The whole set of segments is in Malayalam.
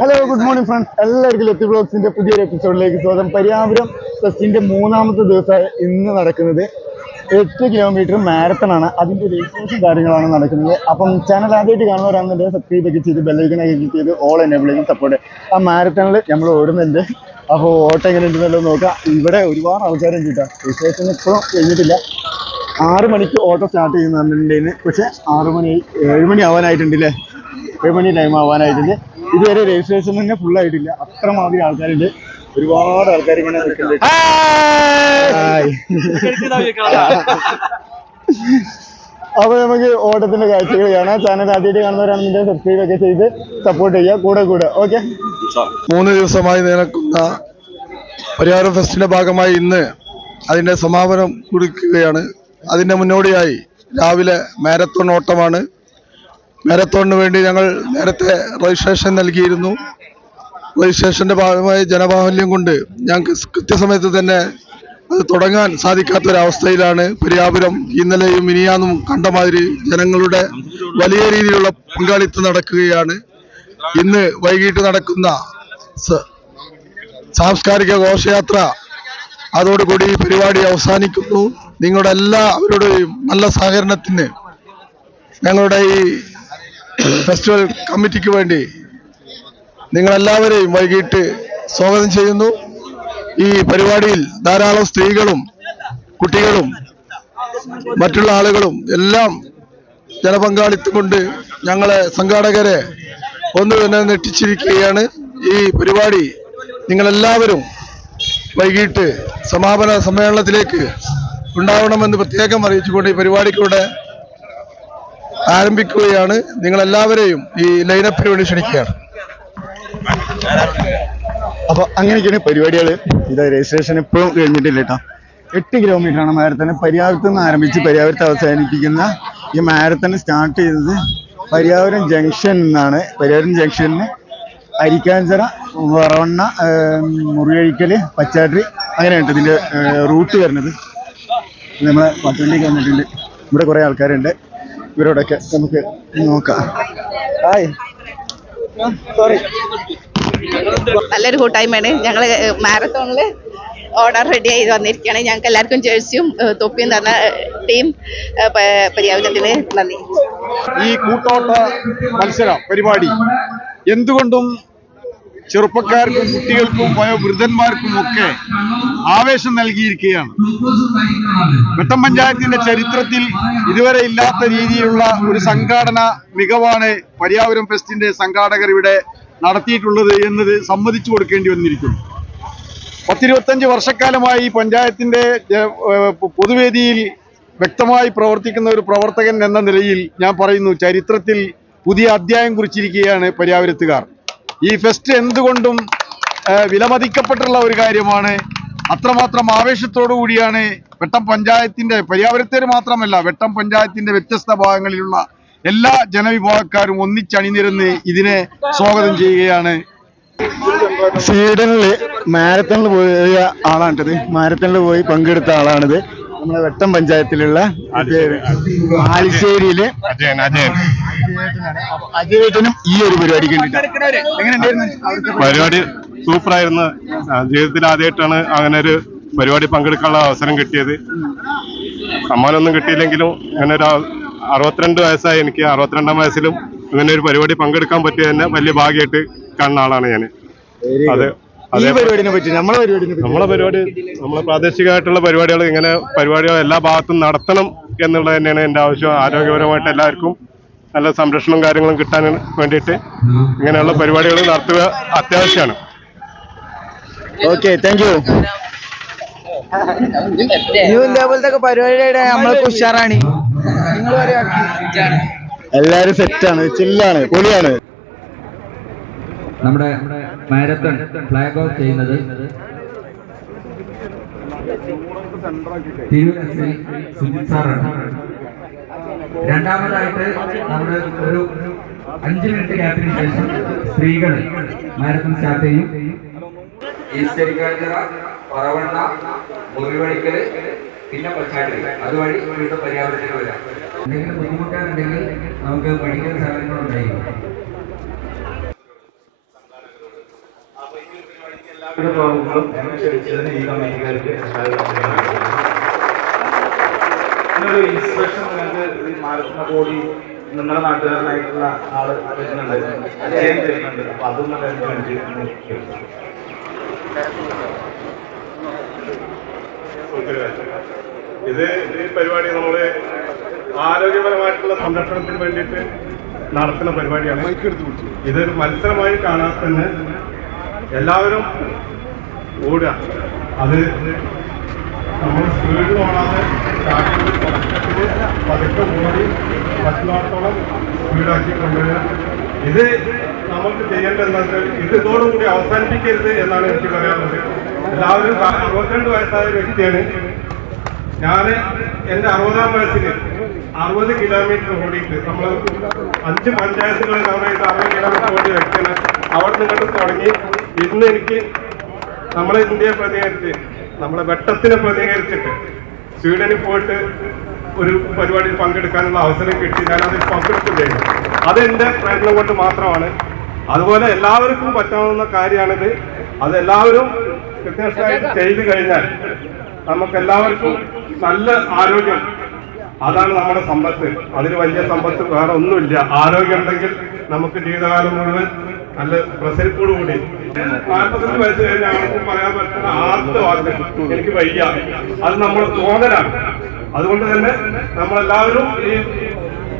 ഹലോ ഗുഡ് മോർണിംഗ് ഫ്രണ്ട്സ്, എല്ലാവർക്കും ലത്തി ബ്ലോഗ്സിന്റെ പുതിയൊരു എപ്പിസോഡിലേക്ക് സ്വാഗതം. പരിയാപുരം ഫെസ്റ്റിന്റെ മൂന്നാമത്തെ ദിവസമായ ഇന്ന് നടക്കുന്നത് 8 കിലോമീറ്റർ മാരത്തൺ ആണ്. അതിന്റെ രജിസ്ട്രേഷൻ കാര്യങ്ങളാണ് നടക്കുന്നത്. അപ്പം ചാനൽ ആദ്യമായിട്ട് കാണുന്നവരാണെന്നുണ്ടെങ്കിൽ സബ്സ്ക്രൈബ് ഒക്കെ ചെയ്ത് ബെല്ലൈക്കനൊക്കെ ക്ലിക്ക് ചെയ്ത് ഓൾ എനേബിളിലേക്ക് സപ്പോർട്ട്. ആ മാരത്തണിൽ നമ്മൾ ഓടുന്നുണ്ട്. അപ്പോൾ ഓട്ടം എങ്ങനെ ഉണ്ടെന്നല്ലോ നോക്കാം. ഇവിടെ ഒരുപാട് ആൾക്കാരുണ്ട് കേട്ടോ. രജിസ്ട്രേഷൻ ഇപ്പോഴും കഴിഞ്ഞിട്ടില്ല. 6 മണിക്ക് ഓട്ടോ സ്റ്റാർട്ട് ചെയ്യുന്നുണ്ടെന്ന്, പക്ഷേ 7 മണി ആവാനായിട്ടുണ്ടല്ലേ. 7 മണി ടൈം ആവാനായിട്ടുണ്ട്. ഇതുവരെ രജിസ്ട്രേഷൻ തന്നെ ഫുൾ ആയിട്ടില്ല. അത്രമാതിരി ആൾക്കാരുണ്ട്. ഒരുപാട് ആൾക്കാർ ഇങ്ങനെ നിൽക്കുന്നുണ്ട്. അപ്പൊ നമുക്ക് ഓട്ടത്തിന്റെ കാഴ്ചകൾ കാണാം. ചാനൽ ആദ്യമായിട്ട് കാണുന്നവരാണെന്നുണ്ടെങ്കിൽ സബ്സ്ക്രൈബ് ഒക്കെ ചെയ്ത് സപ്പോർട്ട് ചെയ്യുക. കൂടെ ഓക്കെ. 3 ദിവസമായി നടക്കുന്ന പരിയാരം ഫെസ്റ്റിന്റെ ഭാഗമായി ഇന്ന് അതിന്റെ സമാപനം കുറിക്കുകയാണ്. അതിന്റെ മുന്നോടിയായി രാവിലെ മാരത്തോൺ ഓട്ടമാണ്. മാരത്തോണിന് വേണ്ടി ഞങ്ങൾ നേരത്തെ രജിസ്ട്രേഷൻ നൽകിയിരുന്നു. രജിസ്ട്രേഷന്റെ ഭാഗമായി ജനബാഹുല്യം കൊണ്ട് ഞങ്ങൾക്ക് കൃത്യസമയത്ത് തന്നെ അത് തുടങ്ങാൻ സാധിക്കാത്തൊരവസ്ഥയിലാണ്. പരിയാപുരം ഇന്നലെയും മിനിയാന്നും കണ്ടമാതിരി ജനങ്ങളുടെ വലിയ രീതിയിലുള്ള പങ്കാളിത്തം നടക്കുകയാണ്. ഇന്ന് വൈകിട്ട് നടക്കുന്ന സാംസ്കാരിക ഘോഷയാത്ര അതോടുകൂടി പരിപാടി അവസാനിക്കുന്നു. നിങ്ങളുടെ എല്ലാവരുടെയും നല്ല സഹകരണത്തിന് ഞങ്ങളുടെ ഈ ഫെസ്റ്റിവൽ കമ്മിറ്റിക്ക് വേണ്ടി നിങ്ങളെല്ലാവരെയും വൈകിട്ട് സ്വാഗതം ചെയ്യുന്നു. ഈ പരിപാടിയിൽ ധാരാളം സ്ത്രീകളും കുട്ടികളും മറ്റുള്ള ആളുകളും എല്ലാം ജനപങ്കാളിത്തം കൊണ്ട് ഞങ്ങളെ സംഘാടകരെ ഒന്ന് തന്നെ നെട്ടിച്ചിരിക്കുകയാണ്. ഈ പരിപാടി നിങ്ങളെല്ലാവരും വൈകിട്ട് സമാപന സമ്മേളനത്തിലേക്ക് ഉണ്ടാവണമെന്ന് പ്രത്യേകം അറിയിച്ചുകൊണ്ട് ഈ പരിപാടിക്കൂടെ ആരംഭിക്കുകയാണ്. നിങ്ങളെല്ലാവരെയും ഈ ലൈനപ്പിന് വേണ്ടി ക്ഷണിക്കുകയാണ്. അപ്പൊ അങ്ങനെയൊക്കെയാണ് പരിപാടികൾ. ഇത് രജിസ്ട്രേഷൻ ഇപ്പോഴും കഴിഞ്ഞിട്ടില്ല കേട്ടോ. 8 കിലോമീറ്റർ ആണ് മാരത്തൺ. പരിയാപുരത്ത് നിന്ന് ആരംഭിച്ച് പരിയാപുരത്ത് അവസാനിപ്പിക്കുന്ന ഈ മാരത്തൺ സ്റ്റാർട്ട് ചെയ്തത് പരിയാപുരം ജംഗ്ഷൻ നിന്നാണ്. പരിയാപുരം ജംഗ്ഷനിന് അരിക്കാഞ്ചിറ, വറവണ്ണ, മുറിയഴിക്കല്, പച്ചാട്രി അങ്ങനെയുണ്ട് ഇതിന്റെ റൂട്ട് വരുന്നത്. നമ്മളെ പട്ടുവണ്ടിക്ക് വന്നിട്ടുണ്ട്. ഇവിടെ കുറെ ആൾക്കാരുണ്ട്. ഇവരോടൊക്കെ നമുക്ക് നോക്കാം. Hi, sorry. നല്ലൊരു കൂട്ടായ്മയാണ്. ഞങ്ങൾ മാരത്തോണിൽ ഓടാൻ റെഡി ആയി വന്നിരിക്കുകയാണ്. ഞങ്ങൾക്ക് എല്ലാവർക്കും ജേഴ്സിയും തൊപ്പിയും തന്ന ടീം പരിയാപുരത്തിന് നന്ദി. ഈ കൂട്ടോട്ട മത്സര പരിപാടി എന്തുകൊണ്ടും ചെറുപ്പക്കാർക്കും കുട്ടികൾക്കും വയോവൃദ്ധന്മാർക്കും ഒക്കെ ആവേശം നൽകിയിരിക്കുകയാണ്. വെട്ടം പഞ്ചായത്തിന്റെ ചരിത്രത്തിൽ ഇതുവരെ ഇല്ലാത്ത രീതിയിലുള്ള ഒരു സംഘാടന മികവാണ് പരിയാപുരം ഫെസ്റ്റിന്റെ സംഘാടകർ ഇവിടെ നടത്തിയിട്ടുള്ളത് എന്നത് സമ്മതിച്ചു കൊടുക്കേണ്ടി വന്നിരിക്കുന്നു. 10-25 വർഷക്കാലമായി ഈ പഞ്ചായത്തിന്റെ പൊതുവേദിയിൽ വ്യക്തമായി പ്രവർത്തിക്കുന്ന ഒരു പ്രവർത്തകൻ എന്ന നിലയിൽ ഞാൻ പറയുന്നു, ചരിത്രത്തിൽ പുതിയ അധ്യായം കുറിച്ചിരിക്കുകയാണ് പരിയാപുരത്തുകാർ. ഈ ഫെസ്റ്റ് എന്തുകൊണ്ടും വിലമതിക്കപ്പെട്ടുള്ള ഒരു കാര്യമാണ്. അത്രമാത്രം ആവേശത്തോടു കൂടിയാണ് വെട്ടം പഞ്ചായത്തിന്റെ, പരിയാപുരത്തേര് മാത്രമല്ല, വെട്ടം പഞ്ചായത്തിന്റെ വ്യത്യസ്ത ഭാഗങ്ങളിലുള്ള എല്ലാ ജനവിഭാഗക്കാരും ഒന്നിച്ചണിനിരന്ന് ഇതിനെ സ്വാഗതം ചെയ്യുകയാണ്. സ്വീഡനില് മാരത്തണിൽ പോയ ആളാണിത്. മാരത്തണിൽ പോയി പങ്കെടുത്ത ആളാണിത്. നമ്മളെ വെട്ടം പഞ്ചായത്തിലുള്ള ആലിശ്ശേരിയിലെ അജയേട്ടനും ഈ ഒരു പരിപാടിക്ക് പരിപാടി സൂപ്പറായിരുന്നു. ജീവിതത്തിൽ ആദ്യമായിട്ടാണ് അങ്ങനെ ഒരു പരിപാടി പങ്കെടുക്കാനുള്ള അവസരം കിട്ടിയത്. സമ്മാനമൊന്നും കിട്ടിയില്ലെങ്കിലും അങ്ങനെ ഒരു 62 വയസ്സായി എനിക്ക്. 62ാം വയസ്സിലും ഇങ്ങനെ ഒരു പരിപാടി പങ്കെടുക്കാൻ പറ്റിയത് തന്നെ വലിയ ഭാഗ്യമായിട്ട് കാണുന്ന ആളാണ് ഞാൻ. അതെ, നമ്മളെ പരിപാടി, നമ്മളെ പ്രാദേശികമായിട്ടുള്ള പരിപാടികൾ, ഇങ്ങനെ പരിപാടികൾ എല്ലാ ഭാഗത്തും നടത്തണം എന്നുള്ളത് തന്നെയാണ് എൻ്റെ ആവശ്യം. ആരോഗ്യപരമായിട്ട് എല്ലാവർക്കും നല്ല സംരക്ഷണവും കാര്യങ്ങളും കിട്ടാൻ വേണ്ടിയിട്ട് ഇങ്ങനെയുള്ള പരിപാടികൾ നടത്തുക അത്യാവശ്യമാണ്. Okay, thank you. ഇതേപോലത്തെ പരിപാടിയുടെ നമ്മൾക്ക് ഉഷാറാണ്. എല്ലാരും സെറ്റാണ്, ചില്ലാണ്, പൊളിയാണ്. നമ്മുടെ മാരത്തൺ ഫ്ലാഗ് ഓഫ് ചെയ്യുന്നത് തിരുവനന്തപുരം സുജിത് സാറാണ്. രണ്ടാമതായിട്ട് നമ്മുടെ ഒരു 5 മിനിറ്റ് ഗ്യാപ്പിന് ശേഷം സ്ത്രീകൾ മാരത്തൺ സ്റ്റാർട്ട് ചെയ്യും. ഈസ്റ്റരിക്കാഞ്ചിറ, പറവണ്ണ, മുറിവഴിക്കല്, പിന്നെ പച്ചാട്ടി, അതുവഴി വീണ്ടും പരിയാപുരത്തിന് വരാം. എന്തെങ്കിലും ബുദ്ധിമുട്ടാണെന്നുണ്ടെങ്കിൽ നമുക്ക് മെഡിക്കൽ സേവനങ്ങളുണ്ടായിരിക്കും. ക്ഷണിച്ചതിന് ഈ കമ്മിറ്റിക്കാർക്ക് ഇൻസ്പെക്ഷൻ മാരത്തൺ ബോഡി നിങ്ങളുടെ നാട്ടുകാരനായിട്ടുള്ള ആള് വരുന്നുണ്ട്, അജയൻ തരുന്നുണ്ട്. അപ്പൊ അതൊന്നും വേണ്ടി ഇത് ഈ പരിപാടി നമ്മള് ആരോഗ്യപരമായിട്ടുള്ള സംരക്ഷണത്തിന് വേണ്ടിയിട്ട് നടത്തുന്ന പരിപാടിയാണ്. ഇതൊരു മത്സരമായി കാണാതെ തന്നെ എല്ലാവരും ഓടുക. അത് നമ്മൾ സ്പീഡിൽ ഓടാതെ പതുക്കെ ഓടി പറ്റുന്നിടത്തോളം സ്പീഡാക്കി കൊണ്ടുവരിക. ഇത് നമുക്ക് ചെയ്യേണ്ടത് എന്താ വെച്ചാൽ ഇത് ഇതോടുകൂടി അവസാനിപ്പിക്കരുത് എന്നാണ് എനിക്ക് പറയാനുള്ളത്. എല്ലാവരും 62 വയസ്സായ വ്യക്തിയാണ് ഞാൻ. എൻ്റെ 60-ാം വയസ്സിൽ 60 കിലോമീറ്റർ ഓടിയിട്ട് നമ്മൾ 5 പഞ്ചായത്തുകൾ കവർ ചെയ്ത് 60 കിലോമീറ്റർ ഓടിയ വ്യക്തിയാണ്. അവിടെ നിന്നിട്ട് തുടങ്ങി ഇന്ന് എനിക്ക് നമ്മളെ ഇന്ത്യയെ പ്രതികരിച്ച് നമ്മളെ വെട്ടത്തിനെ പ്രതികരിച്ചിട്ട് സ്വീഡനിൽ പോയിട്ട് ഒരു പരിപാടിയിൽ പങ്കെടുക്കാനുള്ള അവസരം കിട്ടി. ഞാനതിൽ പങ്കെടുക്കുകയാണ്. അതെൻ്റെ പ്രയത്നം കൊണ്ട് മാത്രമാണ്. അതുപോലെ എല്ലാവർക്കും പറ്റാവുന്ന കാര്യമാണിത്. അതെല്ലാവരും കൃത്യമായിട്ട് ചെയ്തു കഴിഞ്ഞാൽ നമുക്കെല്ലാവർക്കും നല്ല ആരോഗ്യം, അതാണ് നമ്മുടെ സമ്പത്ത്. അതിന് വലിയ സമ്പത്ത് വേറെ ഒന്നുമില്ല. ആരോഗ്യം ഉണ്ടെങ്കിൽ നമുക്ക് ജീവിതകാലം മുഴുവൻ നല്ല പ്രസരിപ്പോടുകൂടി 45 വയസ്സ് കഴിഞ്ഞ ആൾക്കും പറയാൻ പറ്റുന്ന ആദ്യത്തെ വാക്ക് എനിക്ക് വയ്യ, അത് നമ്മുടെ തോന്നലാണ്. അതുകൊണ്ട് തന്നെ നമ്മളെല്ലാവരും ഈ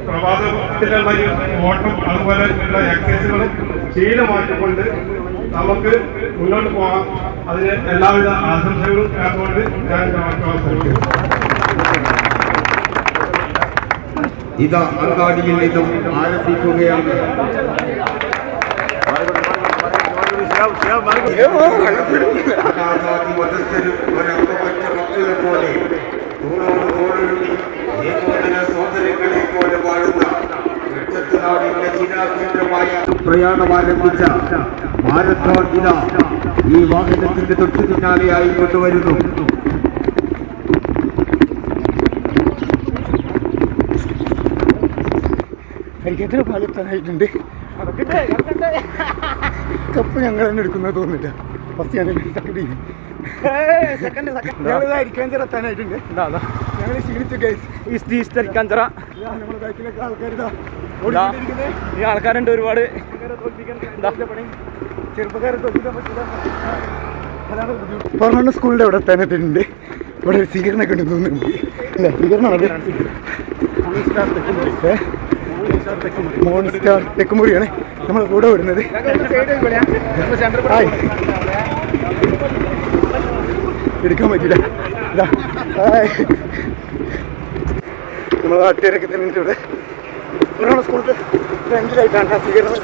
പ്രഭാതത്തിലുള്ള ഈ ഓട്ടം അതുപോലെ ഉള്ള എക്സസൈസുകളും ശീലമാക്കിക്കൊണ്ട് നമുക്ക് മുന്നോട്ട് പോകാം. അതിന് എല്ലാവിധ ആശംസകളും നേർന്നുകൊണ്ട് ഞാൻ അവസരം ഇതാ അങ്ങാടിയിൽ നിന്നും ആരംഭിക്കുകയാണ്. മതസ്ഥരും ഒരംഗമറ്റ മക്കളെ പോലെ തോളോട് തോളൊഴുകി ഏകോദര സോദരങ്ങളെ പോലെ വാഴുന്ന വെട്ടത്തുനാടിന്റെ ചിരാചിത്രമായ പ്രയാണം ആരംഭിച്ച മാരത്തോൺ ഇതാ ഈ വാഹനത്തിന്റെ തൊട്ടു പിന്നാലെയായി കൊണ്ടുവരുന്നു. കരിക്കത്തിന് പാലെത്താനായിട്ടുണ്ട്. കപ്പ് ഞങ്ങൾ തന്നെ എടുക്കുന്നത് തോന്നില്ല. ഫസ്റ്റ് ഞാൻ അരിക്കാഞ്ചിറ എത്താനായിട്ടുണ്ട്. ഞങ്ങൾ ക്ഷീണിച്ചു ഗൈസ്. ഈസ്റ്റ് അരിക്കാഞ്ചിറ നമ്മുടെ ബാക്കിലൊക്കെ ആൾക്കാരിതാ ഈ ആൾക്കാരുണ്ട് ഒരുപാട്. ചെറുപ്പക്കാരെ തോൽപ്പിക്കാൻ പറ്റില്ല. അതാണ് ബുദ്ധിമുട്ട്. പറഞ്ഞ സ്കൂളിൻ്റെ അവിടെ എത്താനെത്തിയിട്ടുണ്ട്. ഇവിടെ ഒരു സ്വീകരണമൊക്കെ ഉണ്ട് തോന്നുന്നുണ്ട്. ഇല്ല, സ്വീകരണമാണ്. മോൺസ്റ്റാർ തെക്കുമുറിയാണ് നമ്മൾ കൂടെ വിടുന്നത്. എടുക്കാൻ പറ്റില്ല. നമ്മൾ നാട്ടുകാരൊക്കെ തന്നെ ഇവിടെ ഒരാളെ സ്കൂളിൽ ഫ്രണ്ടിലായിട്ടാണ് സ്വീകരണം.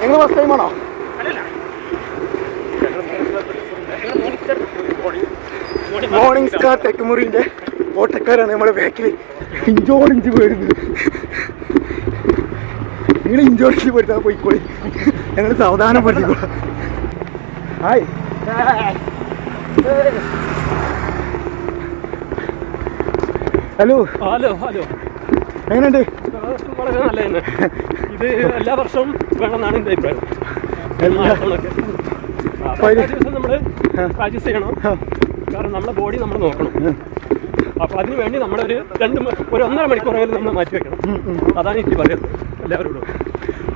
നിങ്ങൾ ഫസ്റ്റ് ടൈമാണോ? മോർണിംഗ് സ്റ്റാർ തെക്കുമുറിൻ്റെ ഓട്ടക്കാരാണ് നമ്മുടെ ബാക്കിൽ ഇഞ്ചോടിഞ്ച് പോയിരുന്നത്. നിങ്ങൾ ഇഞ്ചോടിഞ്ച് പോയിട്ട് പോയിക്കോളി, ഞങ്ങൾ സാവധാനം പഠിക്കോ. ഹായ്, ഹലോ ഹലോ ഹലോ, എങ്ങനെയുണ്ട്? വളരെ നല്ല തന്നെ. ഇത് എല്ലാ വർഷവും വേണമെന്നാണ് എൻ്റെ അഭിപ്രായം. ദിവസം നമ്മൾ പ്രാക്ടീസ് ചെയ്യണം. കാരണം നമ്മുടെ ബോഡി നമ്മൾ നോക്കണം. അപ്പോൾ അതിന് വേണ്ടി നമ്മളൊരു 1.5 മണിക്കൂറെങ്കിലും നമ്മൾ മാറ്റി വെക്കണം. അതാണ് എനിക്ക് പറയുന്നത് എല്ലാവരോടും.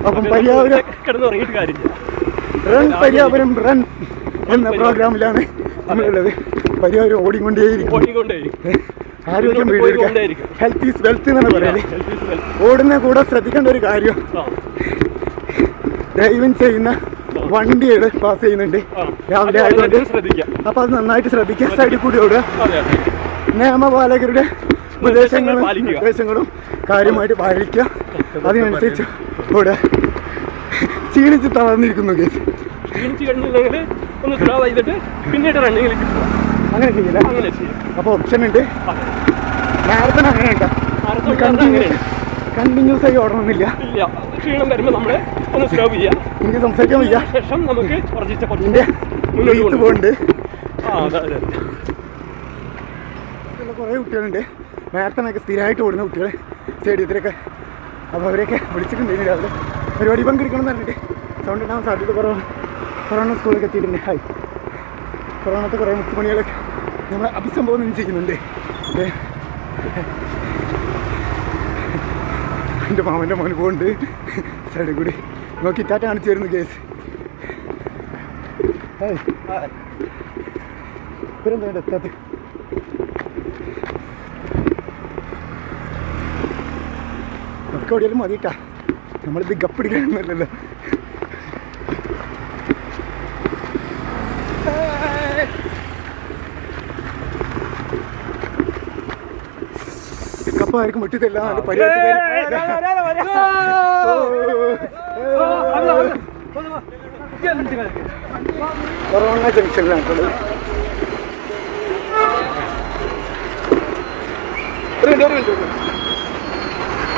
അപ്പം പര്യാവരം കിടന്നുറങ്ങിയിട്ട് കാര്യമില്ല. റൺ പര്യാവരം റൺ എന്ന പ്രോഗ്രാമിലാണ് നമ്മളുള്ളത്. പര്യാവരം ഓടിക്കൊണ്ടേയിരിക്കും. ആരോഗ്യം വീണ്ടെടുക്കാൻ ഹെൽത്ത് ഈസ് വെൽത്ത് എന്നാണ് പറയുന്നത്. ഓടുന്ന കൂടെ ശ്രദ്ധിക്കേണ്ട ഒരു കാര്യം, ഡ്രൈവിംഗ് ചെയ്യുന്ന വണ്ടികൾ പാസ് ചെയ്യുന്നുണ്ട് രാവിലെ ആയതുകൊണ്ട്. അപ്പോൾ അത് നന്നായിട്ട് ശ്രദ്ധിക്കുക. സൈഡിൽ കൂടി ഓടുക. നിയമപാലകരുടെ നിർദ്ദേശങ്ങളും കാര്യമായിട്ട് പാലിക്കുക. അതിനനുസരിച്ച് ഓടുക. ക്ഷീണിച്ച് തളർന്നിരിക്കുന്നു കേസ്. ഒന്ന് സ്ലോ ചെയ്തിട്ട് പിന്നീട് റണ്ണിങ്ങിലേക്ക് പോകാം. അങ്ങനെ ചെയ്യില്ല. അങ്ങനെ ചെയ്യും. അപ്പോൾ ഓപ്ഷൻ ഉണ്ട്. മാരത്തൺ അങ്ങനെ ഉണ്ടോ? കണ്ടിന്യൂസ് ആയി ഓടണമെന്നില്ല. ഇല്ല, ക്ഷീണം വരുമ്പോൾ നമ്മൾ ഒന്ന് സ്ലോ ചെയ്യുക. എനിക്ക് സംസാരിക്കാൻ വയ്യ. ശേഷം നമുക്ക് മുന്നോട്ട് പോകുന്നുണ്ട്. അതെ. കുറേ കുട്ടികളുണ്ട് മാരത്തണൊക്കെ സ്ഥിരമായിട്ട് ഓടുന്ന കുട്ടികൾ സ്റ്റേഡിയത്തിലൊക്കെ. അപ്പോൾ അവരെയൊക്കെ വിളിച്ചിട്ടുണ്ട് രാവിലെ പരിപാടി പങ്കെടുക്കണം എന്ന് പറഞ്ഞിട്ട്. സൗണ്ട് ഉണ്ടാകാൻ സാധ്യത കുറവാണ്. കൊറോണ സ്കൂളിലേക്ക് എത്തിയിട്ടുണ്ട്. ഹായ്. കൊറോണത്തെ കുറേ മുത്തുമണികളൊക്കെ നമ്മൾ അഭിസംബോധന ചെയ്യുന്നുണ്ട്. എൻ്റെ മാമൻ്റെ മോന് പോകുന്നുണ്ട് സൈഡിൽ കൂടി നോക്കി ടാറ്റ കാണിച്ചു തരുന്നു കേസ്. ഹായ്. ഇവരെന്താ എത്താത്ത നമുക്ക് എവിടെയാലും മതിയിട്ടാ. നമ്മളിത് ഗപ്പിടിക്കാനൊന്നുമല്ലല്ലോ. കപ്പായിരിക്കും വിട്ടിട്ടില്ല. കൊറോണ ജംഗ്ഷനിലാണ്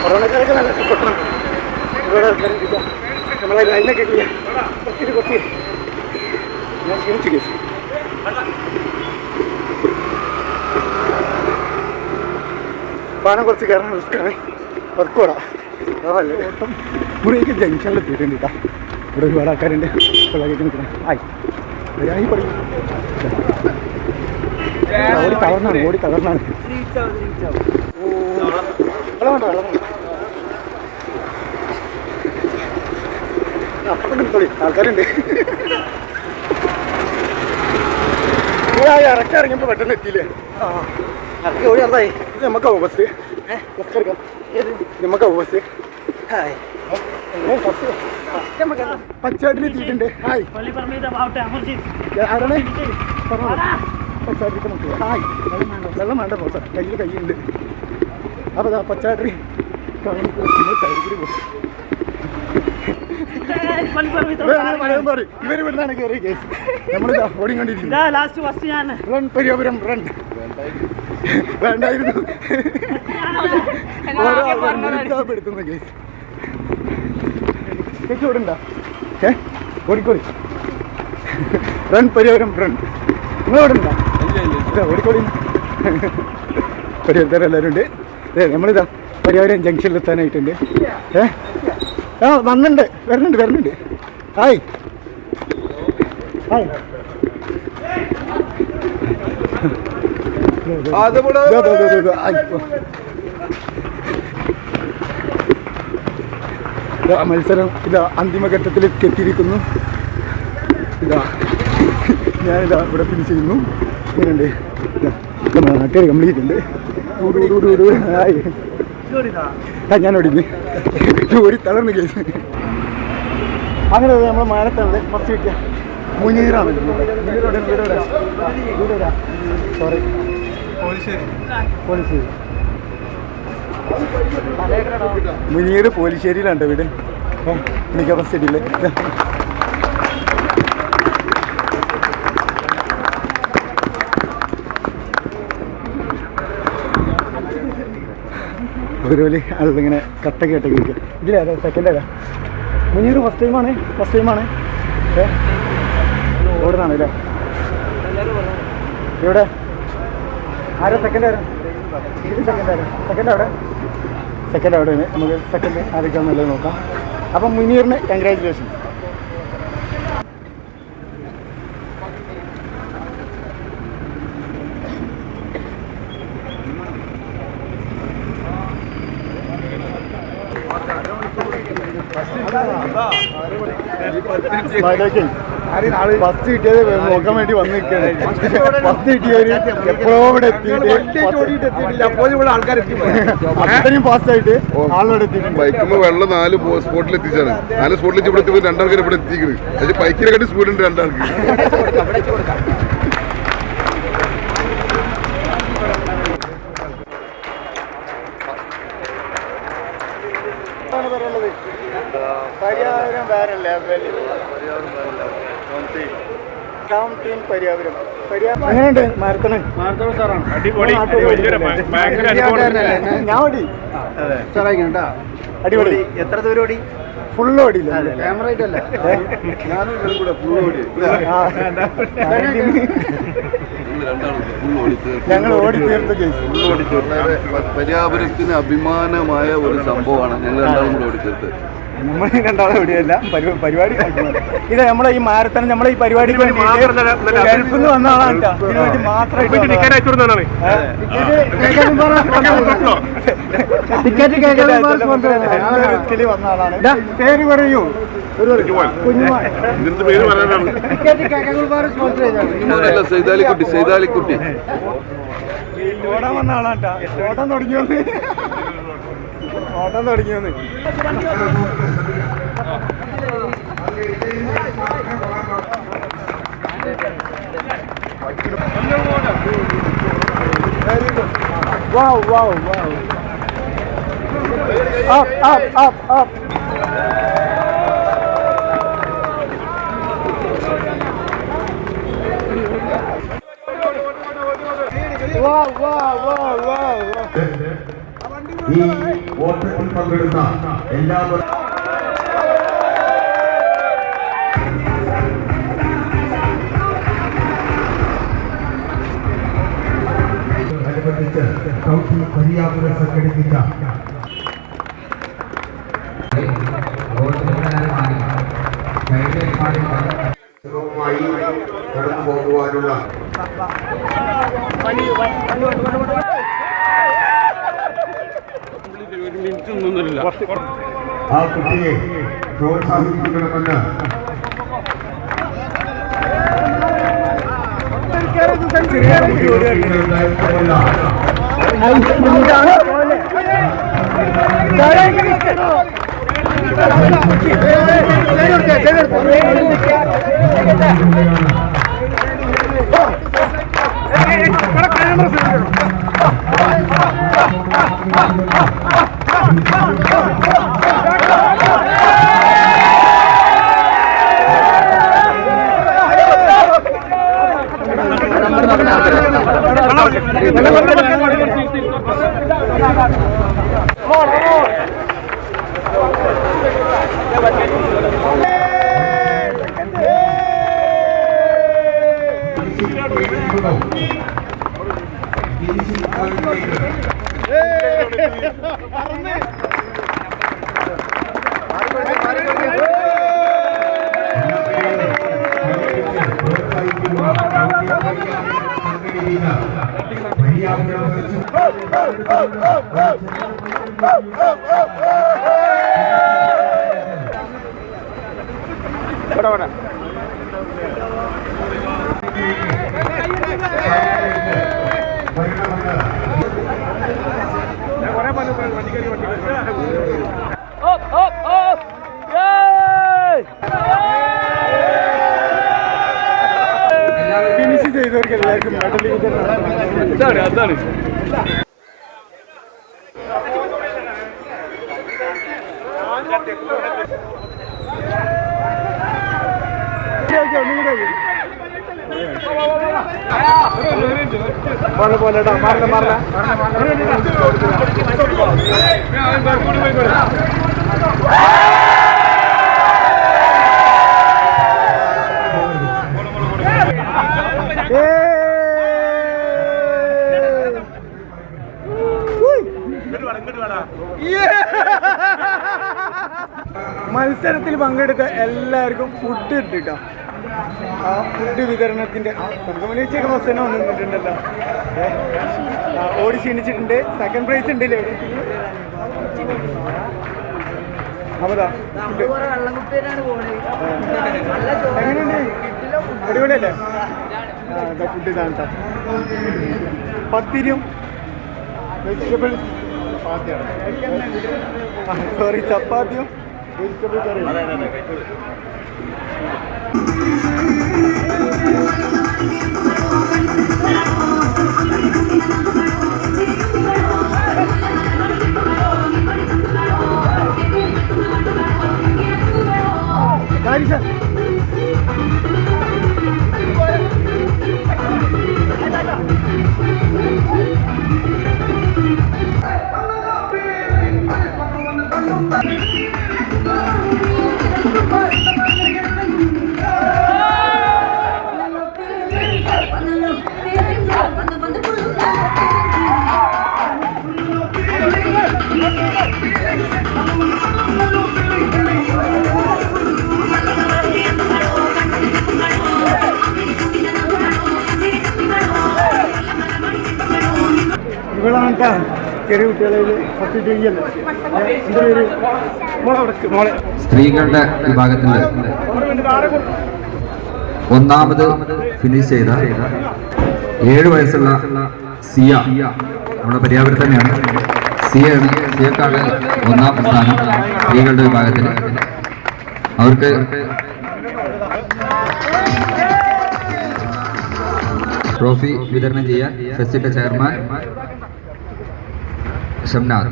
കൊറോണക്കാരൊക്കെ നല്ല സപ്പോർട്ടാണ്. ഇവിടെ ആൾക്കാരും കിട്ടാം. നമ്മളെ ലൈനെ കിട്ടില്ല. കുറച്ച് ഞാൻ ക്ഷണിച്ചു കേസ്. പാനം കുറച്ച് കയറാൻ റിസ്ക്കാണ്. വർക്കോടാ അതല്ലേ ഓട്ടം. മുറിയേക്ക് ജംഗ്ഷനിൽ എത്തിയിട്ടുണ്ട് കേട്ടോ. ഇവിടെ ഒരുപാട് ആൾക്കാരുണ്ട്. പിള്ളേർക്ക് നിൽക്കണം. ആയി ഒരായി പറയും. ഓടി തകർന്നാണ്. വെള്ളം വേണ്ട. അപ്പം എടുത്തോളി. ആൾക്കാരുണ്ട്. ഇറക്കി ഇറങ്ങിയപ്പോൾ പെട്ടെന്ന് എത്തിയില്ലേ? ഇറക്കി ഓടി അതായി. ഇത് നമുക്കാവോ ബസ്? ബസ് എടുക്കാം. നമുക്കാവോ ബസ്? പച്ചാട്ടിൽ എത്തിയിട്ടുണ്ട്. ഹായ്. ആരാണ് പച്ചാട്ടിക്ക് നോക്കുക? ഹായ്. വെള്ളം വേണ്ട പോസ. കയ്യിൽ കൈയുണ്ട്. അപ്പോൾ അതാ പച്ചാട്ടി സൈഡിൽ പോകും. ഇവര് ഇവിടുന്നാണ് കയറിയ കേസ്. നമ്മളിതാ ഓടിക്കൊണ്ടിരിക്കുന്നു. Run Pariyapuram run. വേണ്ടായിരുന്നു. എടുത്തുന്ന കേസ്. കേസ് ഓടുണ്ടാ? ഓടിക്കോടി. Run Pariyapuram run. നിങ്ങൾ ഓടുണ്ടാ? ഓടിക്കോടി. പരിയാപുരക്കാരെല്ലാവരും ഉണ്ട്. നമ്മളിതാ പരിയാപുരം ജംഗ്ഷനിൽ എത്താനായിട്ടുണ്ട്. വന്നിട്ടുണ്ട്. വരുന്നുണ്ട്. ഹായ്. ഹായ്. മത്സരം ഇതാ അന്തിമഘട്ടത്തിലേക്ക് എത്തിയിരിക്കുന്നു. ഇതാ ഞാനിതാ ഇവിടെ ഫിനിഷ് ചെയ്യുന്നു. ഇങ്ങനെയുണ്ട്. നാട്ടുകാർ കംപ്ലീറ്റ് ഉണ്ട്. ഞാൻ ഓടിഞ്ഞ് ഓടി തളർന്ന് കേസ്. അങ്ങനെ നമ്മൾ മാനത്താണല്ലേ ഫസ്റ്റ് കിട്ടിയ മുനീറാണ്. സോറി പോലീശ്ശേരി. മുനീർ പോലീശ്ശേരിയിലാണ് വീട്. എനിക്ക് ഫസ്റ്റ് കിട്ടിയില്ലേ? ഓരോലി അതിങ്ങനെ കട്ടൊക്കെ ഇരിക്കുക. ഇതിലേതാ സെക്കൻഡ് ഏതാ? മുനീർ ഫസ്റ്റ് ടൈമാണ്. ഓടുന്നാണ് അല്ലേ? ഇവിടെ ആരാ സെക്കൻഡ് ആരാ? ഇത് സെക്കൻഡ് അവിടെയാണ്. നമുക്ക് സെക്കൻഡ് ആരൊക്കെയാണെന്നുള്ളത് നോക്കാം. അപ്പം മുനീറിന് കൺഗ്രാജുലേഷൻസ്. ഫസ്റ്റ് കിട്ടിയത് നോക്കാൻ വേണ്ടി വന്ന് നിൽക്കുകയാണ്. ഫസ്റ്റ് കിട്ടിയവര് എപ്പോഴോ ഇവിടെ എത്തിയിട്ട് അത്രയും ഫാസ്റ്റ് ആയിട്ട് ആളോടെ എത്തിയിട്ടുണ്ട്. ബൈക്കിൽ വെള്ളം 4 സ്പോട്ടിൽ എത്തിച്ചാണ്. 4 സ്പോട്ടിൽ ഇവിടെ എത്തിയപ്പോൾ 2 ആൾക്കാർ ഇവിടെ എത്തിക്കുന്നത്. പക്ഷേ ബൈക്കിനെ കണ്ടി സ്പീഡ് ഉണ്ട് 2 ആൾക്ക്. പരിയാപുരം വേറെ ലെവലിൽ. എങ്ങനെയുണ്ട് മാരത്തണ്? ഞാൻ ഓടി. അടിപൊളി. എത്ര ദൂരം ഓടി? ഫുള്ള് ഓടിയില്ല. ക്യാമറ ആയിട്ടല്ലേ? ഞാനും കൂടെ ഫുള്ള് ഓടി. ഞങ്ങൾ ഓടി തീർത്ത കേസ്. പരിയാപുരത്തിന് അഭിമാനമായ ഒരു സംഭവമാണ് ഞങ്ങൾ രണ്ടാളും കൂടെ ഓടി തീർത്തത്. നമ്മൾ രണ്ടാളെ എവിടെയല്ല പരിപാടി ഇത് നമ്മളെ ഈ മാരത്തൺ നമ്മളെ ഈ പരിപാടിക്ക് ഗൾഫിൽ നിന്ന് വന്ന ആളാണ് കേട്ടോ. ഇതിനു വേണ്ടി മാത്രമായിട്ട് വന്ന ആളാണ്. പേര് പറയൂ. സൈതാലിക്കുട്ടി ഓടാൻ വന്ന ആളാണ് കേട്ടോ. ഓട്ടം തുടങ്ങിയോന്ന് Wow, wow, wow. Up, up, up, up. Wow, wow, wow, wow. ഈ ഓട്ടത്തിൽ പങ്കെടുത്ത എല്ലാവരും അനുബന്ധിച്ച് കൗട്ടി പര്യാപ്തം സംഘടിപ്പിച്ച സുഗമമായി കടന്നു പോകുവാനുള്ള ആ കുട്ടിയെ പ്രോത്സാഹിപ്പിക്കണമെന്ന് ഫിനിഷ് ചെയ്തവർക്ക് എല്ലാവർക്കും മെഡൽ വിതരണം. അതാണ് പോലെട്ടാ മാറില്ല മത്സരത്തിൽ പങ്കെടുത്ത എല്ലാവർക്കും ഫുഡ് ഇട്ടിട്ടോ. ആ ഫുഡ് വിതരണത്തിന്റെ മണിച്ചൊക്കെ ബസ്സിനെ വന്നിട്ടുണ്ടല്ലോ. ഓടി ക്ഷീണിച്ചിട്ടുണ്ട്. സെക്കൻഡ് പ്രൈസ് ഉണ്ട് ലേഡീസിന്. അപ്പതാ എങ്ങനെയുണ്ട്? അടിപൊളിയല്ലേ? ഫുഡ് ഇതാണ് കേട്ടോ. പത്തിരിയും വെജിറ്റബിൾ സോറി ചപ്പാത്തിയും വെജിറ്റബിൾ കറിയും. ചെറിയ കുട്ടികളെ ഫസ്റ്റ് ചെയ്യല്ലേ എൻ്റെ പേര് മോളെ സ്ത്രീകളുടെ വിഭാഗത്തിൽ ഒന്നാമത് ഫിനിഷ് ചെയ്ത 7 വയസ്സുള്ള സിയ നമ്മുടെ പര്യാവരം തന്നെയാണ്. സിയക്കാണ് ഒന്നാം സ്ഥാനം സ്ത്രീകളുടെ വിഭാഗത്തിൽ. അവർക്ക് ട്രോഫി വിതരണം ചെയ്യാൻ ഫെസ്റ്റിന്റെ ചെയർമാൻ ഷംനാദ്.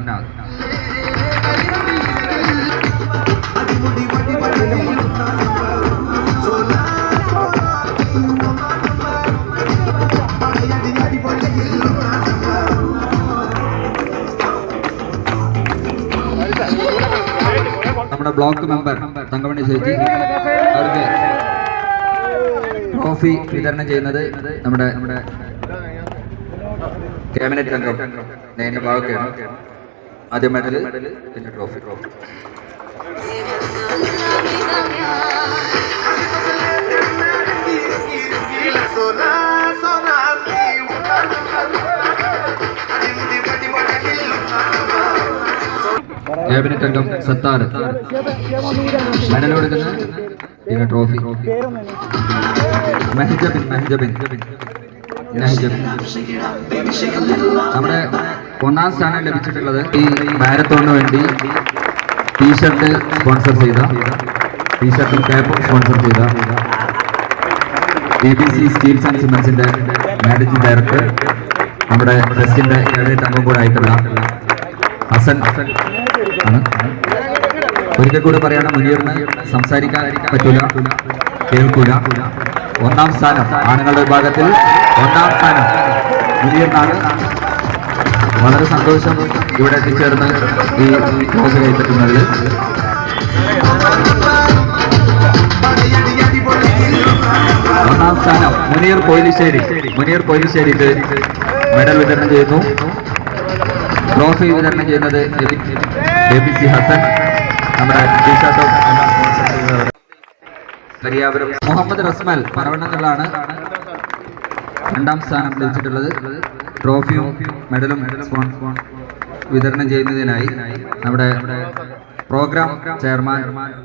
നമ്മുടെ ബ്ലോക്ക് മെമ്പർ തങ്കമണി ചേച്ചി അവർക്ക് ട്രോഫി വിതരണം ചെയ്യുന്നത് നമ്മുടെ ക്യാബിനറ്റ് അംഗം നേന ഭാഗത്തെയാണ്. ആദ്യം മെഡൽ, പിന്നെ ട്രോഫി. ക്യാബിനറ്റ് അംഗം സത്താർ മെഡൽ കൊടുക്കുന്ന പിന്നെ ട്രോഫി. മെഹജബിൻ നമ്മുടെ ഒന്നാം സ്ഥാനം ലഭിച്ചിട്ടുള്ളത് ഈ മാരത്തോണിന് വേണ്ടി ടീഷർട്ട് സ്പോൺസർ ചെയ്ത ടീഷർട്ടും ക്യാപ്പും സ്പോൺസർ ചെയ്ത ABC സ്റ്റീൽസ് ആൻഡ് സിമന്റ്സിന്റെ മാനേജിംഗ് ഡയറക്ടർ നമ്മുടെ ഫെസ്റ്റിന്റെ ക്യാബിനറ്റ് അംഗം കൂടെ ആയിട്ടുള്ള ഹസൻ ആണ്. ഒരിക്കൽ കൂടി പറയണം, മുനീറിന് സംസാരിക്കാൻ പറ്റൂല, കേൾക്കൂല. ഒന്നാം സ്ഥാനം ആണുങ്ങളുടെ വിഭാഗത്തിൽ ഒന്നാം സ്ഥാനം മുനീറിനാണ്. വളരെ സന്തോഷം ഇവിടെ എത്തിച്ചേർന്ന് ഈ ക്ലോസ് കൈപ്പറ്റുന്നതിൽ. ഒന്നാം സ്ഥാനം മുനീർ പൊയിലിശ്ശേരിക്ക് മെഡൽ വിതരണം ചെയ്യുന്നു. ട്രോഫി വിതരണം ചെയ്യുന്നത് ABC ഹസൻ. നമ്മുടെ ടീഷർട്ടും പര്യാവരം മുഹമ്മദ് റസ്മൽ പറവണ്ണങ്ങളിലാണ് രണ്ടാം സ്ഥാനം ലഭിച്ചിട്ടുള്ളത്. ട്രോഫിയും മെഡലും വിതരണം ചെയ്യുന്നതിനായി നമ്മുടെ പ്രോഗ്രാം ചെയർമാൻ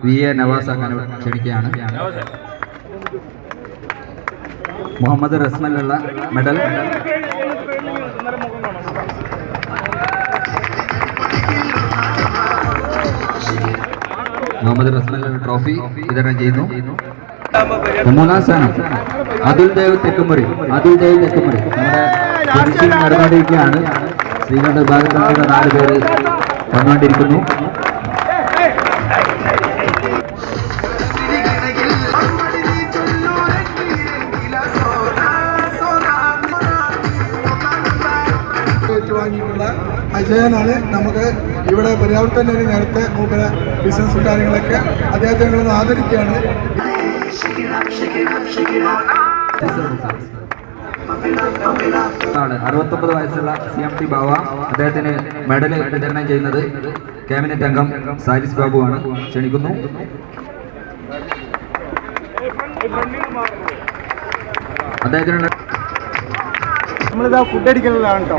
VA നവാസ് അങ്ങനെ ക്ഷണിക്കുകയാണ്. മുഹമ്മദ് റസ്മലിനുള്ള മെഡൽ, മുഹമ്മദ് റസ്മലിനുള്ള ട്രോഫി വിതരണം ചെയ്യുന്നു. മൂന്നാം സ്ഥാനം അതുൽ ദേവ് തെക്കുമുറി. നമ്മുടെ ഫിനിഷിംഗ് നടന്നുകൊണ്ടിരിക്കുകയാണ്. സ്ത്രീകളുടെ വിഭാഗത്തിൽ 4 പേര് വന്നുകൊണ്ടിരിക്കുന്നു. ഏറ്റുവാങ്ങിയിട്ടുള്ള അജയനാണ്. നമുക്ക് ഇവിടെ പര്യാപ്തന്നെ നേരത്തെ മൂപ്പര ബിസിനസ് കാര്യങ്ങളൊക്കെ അദ്ദേഹത്തെ ഞങ്ങളൊന്ന് ആദരിക്കുകയാണ്. 69 വയസ്സുള്ള CMT ബാവ. അദ്ദേഹത്തിന് മെഡൽ വിതരണം ചെയ്യുന്നത് ക്യാബിനറ്റ് അംഗം സാരിസ് ബാബുവാണ്. ക്ഷണിക്കുന്നു. അദ്ദേഹത്തിനുള്ള നമ്മളിതാ ഫുഡ് അടിക്കുന്നതാണ് കേട്ടോ.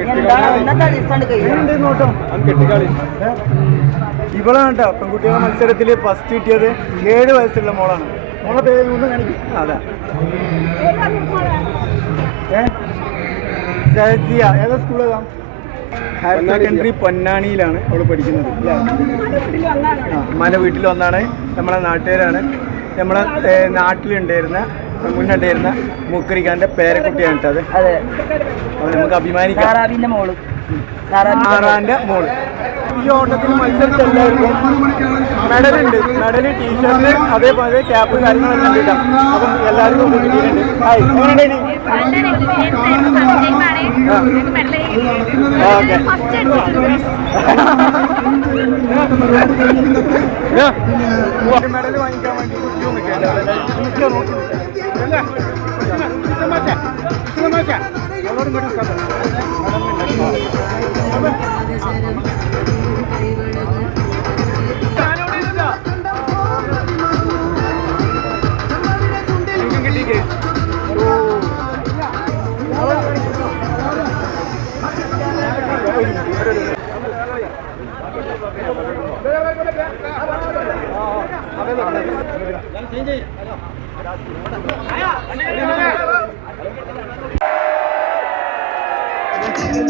ഇവളാണ് കേട്ടോ പെൺകുട്ടികളുടെ മത്സരത്തിൽ ഫസ്റ്റ് കിട്ടിയത്. 7 വയസ്സുള്ള മോളാണ്. മോളെ പേര് ഒന്ന് കാണിക്കും. അതാ സജിയ. ഏതാ സ്കൂളേതാ? ഹയർ സെക്കൻഡറി പൊന്നാനിയിലാണ് അവൾ പഠിക്കുന്നത്. ഉമ്മാൻ്റെ വീട്ടിൽ വന്നാണ്. നമ്മളെ നാട്ടുകാരാണ്. നമ്മളെ നാട്ടിലുണ്ടായിരുന്ന മുന്നുണ്ടായിരുന്ന മുക്കരിക്കാൻ്റെ പേരക്കുട്ടിയാണ് കേട്ടത്. അതെ, അപ്പോൾ നമുക്ക് അഭിമാനിക്കാം. സാറാന്റെ മോള്. ഈ ഓട്ടത്തിൽ മത്സരിച്ച എല്ലാവർക്കും മെഡലുണ്ട്. മെഡല്, ടീഷർട്ട്, അതേപോലെ ക്യാപ്പ് കാര്യങ്ങളെല്ലാം കിട്ടാം. അപ്പം എല്ലാവർക്കും കിട്ടിയിട്ടുണ്ട്. ഹായ്, എങ്ങനെയുണ്ടായി? ഓക്കെ, മെഡൽ വാങ്ങിക്കാൻ വേണ്ടി കിട്ടി.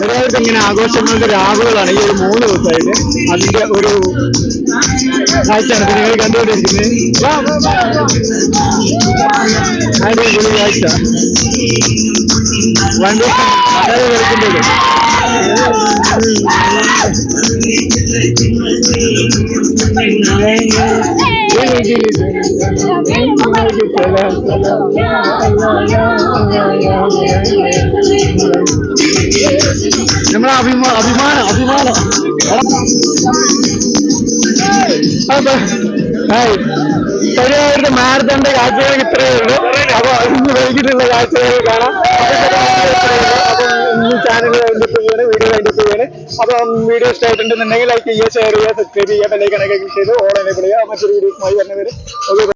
എല്ലാവർക്കും ഇങ്ങനെ ആഘോഷങ്ങളുടെ രാവുകളാണ് ഈ ഒരു 3 ദിവസമായിട്ട്. അതിന്റെ ഒരു കാഴ്ചയാണ് ഇപ്പൊ നിങ്ങൾ കണ്ടുകൊണ്ടിരിക്കുന്നത്. അടിപൊളി കാഴ്ച. വണ്ടി അതായത് കളിക്കുന്നത് നമ്മളെ അഭിമാനം പരിപാടിയുടെ മാരത്തോണിന്റെ കാഴ്ചകൾ ഇത്രയേ ഉള്ളൂ. അപ്പൊ ഇന്ന് വൈകിട്ടുള്ള കാഴ്ചകൾ കാണാം. ചാനൽ വീഡിയോ കണ്ടിട്ട് അപ്പം വീഡിയോ ഇഷ്ടമായിട്ടുണ്ടെന്നുണ്ടെങ്കിൽ ലൈക്ക് ചെയ്യുക, ഷെയർ ചെയ്യുക, സബ്സ്ക്രൈബ് ചെയ്യുക, ബെല്ലൈക്കൺ ഒക്കെ ക്ലിക്ക് ചെയ്ത് ഓൾ എനേബിൾ ചെയ്യുക. മറ്റൊരു വീഡിയോസുമായി വരുന്നവരെ